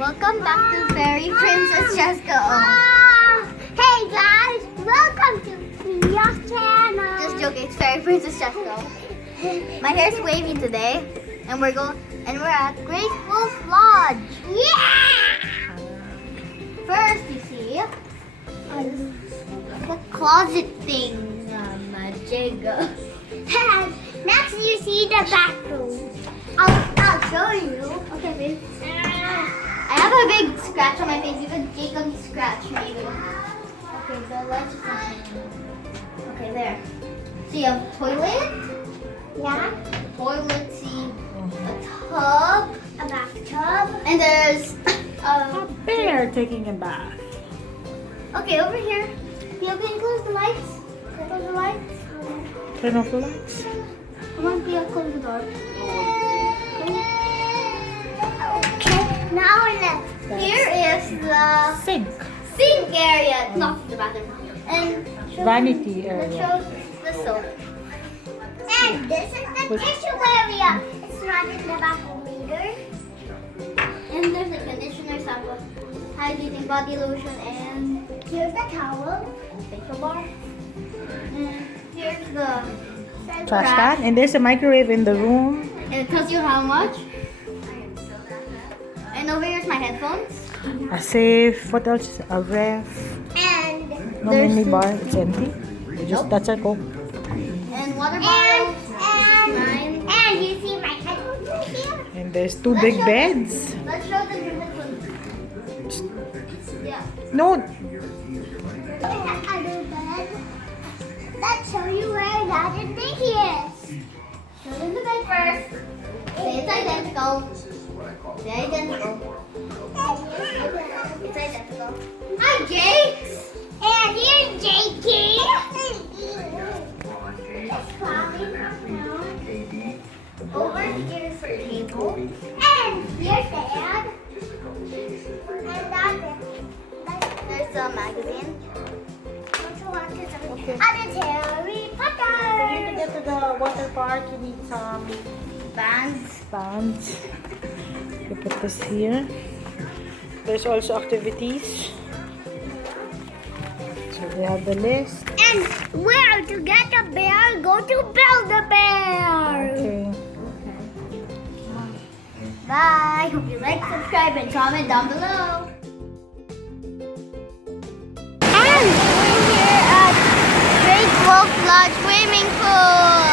Welcome back to Fairy Princess Jessica. Hey guys, welcome to your channel. Just joking, it's Fairy Princess Jessica. My hair's wavy today, and we're at Great Wolf Lodge. Yeah! First, you see the closet thing, Jago. And next you see the bathroom. I'll show you. Okay, babe. I have a big scratch on my face, even Jacob's scratch maybe. Okay, the lights are okay, there. So you have toilet, Yeah? toilet seat, a tub, A bathtub. and there's A bear taking a bath. okay, over here. You can close the lights. Close the lights. Turn off the lights. Come on, Pia, close the door. Okay, now let's. Here is the Sink. sink area, not the bathroom. And show Vanity that area. shows the soap. And this is the tissue area. It's not in the bathroom either. And there's a conditioner, sample, hydrating body lotion, and Here's the towel. facial bar. And here's the Trash can. And there's a microwave in the room. and it tells you how much. And over here's my headphones. A safe. What else? A ref. And No There's mini a- bar. It's empty. That's a Coke. And water bottles. Mine. and you see my headphones right here? And there's two big beds. Let's show them your headphones. Yeah. No. The other bed. Let's show you where that thing is. Show them the bed first. Okay, it's identical. It's identical. It's identical. Hi, Jakes. And here's Jakey. It's climbing around. Over here's the table. And here's Dad. And There's a magazine. and it's Harry To Potter. get to the water park, you need some Bands. bands. You put this here. There's also activities. So they have the list. And where to get a bear, go to Build-A-Bear. Okay. Bye. Hope you like, subscribe, and comment down below. And we're here at Great Wolf Lodge Swimming Pool.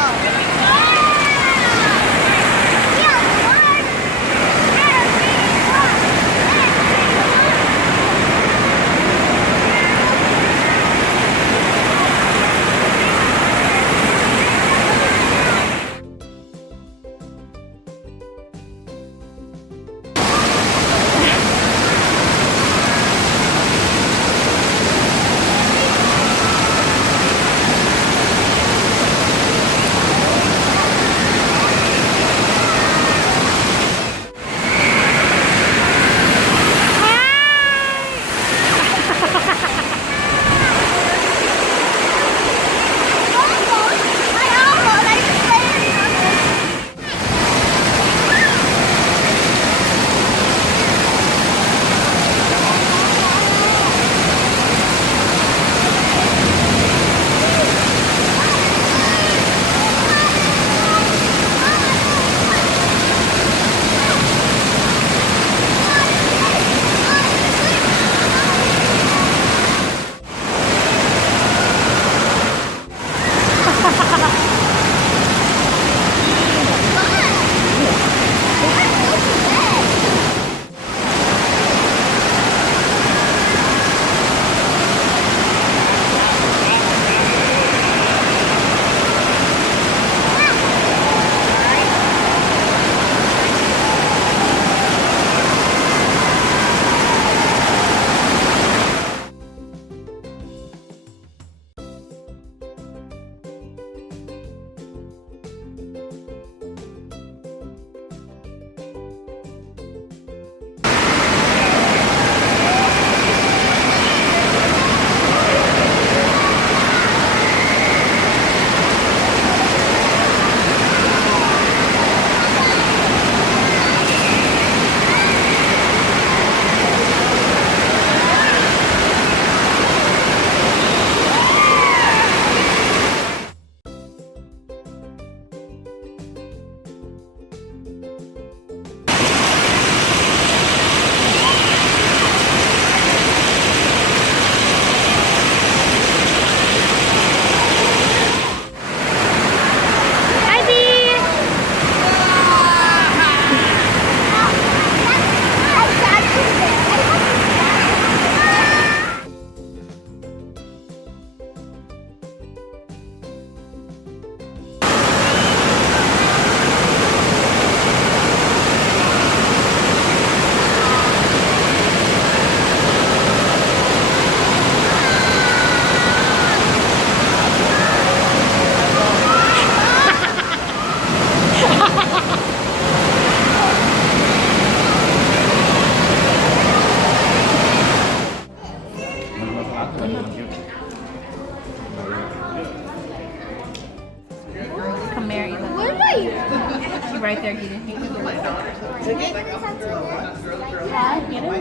there, Gideon. Get in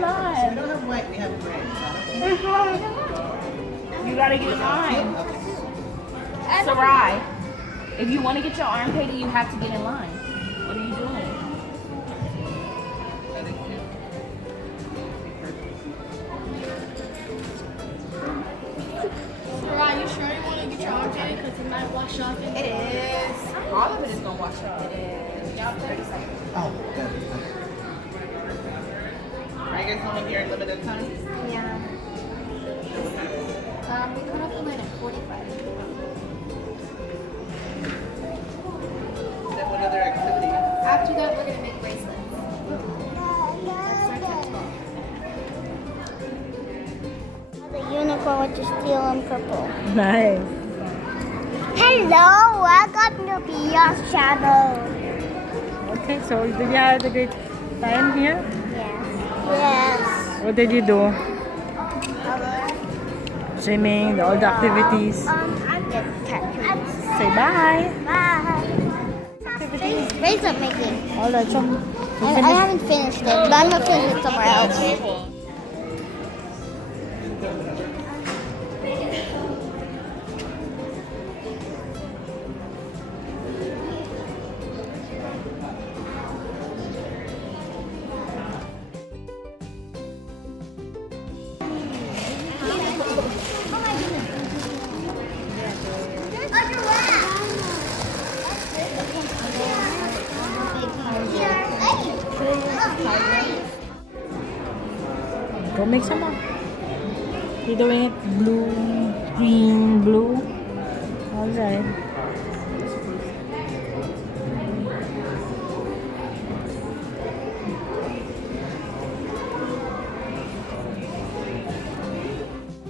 line. We don't have white, we have gray. You gotta get in line. Sarai, if you want to get your arm painted, you have to get in line. What are you doing? Are you sure you want to get your arm painted? Because it might wash off. It is. All of it is gonna wash off. It is. Y'all 30 seconds. Oh, good. Are you guys only here in limited time? Yeah. We cut off the line at 45. Then what other activity? After that, we're gonna make bracelets. The unicorn with the steel and purple. Nice. Hello, welcome to Beyond Shadow. Okay, so did you have a great time here? Yes. What did you do? Swimming, all the activities. I'm getting tattoos. Say bye. Bye. Bracelet making. All right, so I haven't finished it, but I'm gonna finish it somewhere else. go make some more. You're doing it blue, green, blue. All right.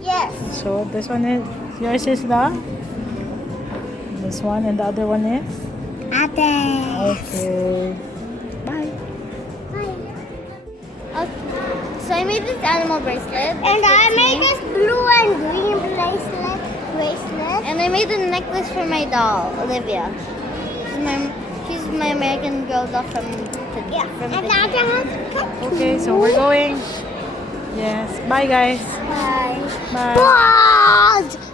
Yes. So this one is yours is the this one and the other one is okay. Bye. So I made this animal bracelet. And I made this blue and green bracelet. And I made a necklace for my doll, Olivia. She's my American Girl doll from And Disney. now can have Okay, so we're going. Yes. Bye guys. Bye. Bye. Bye.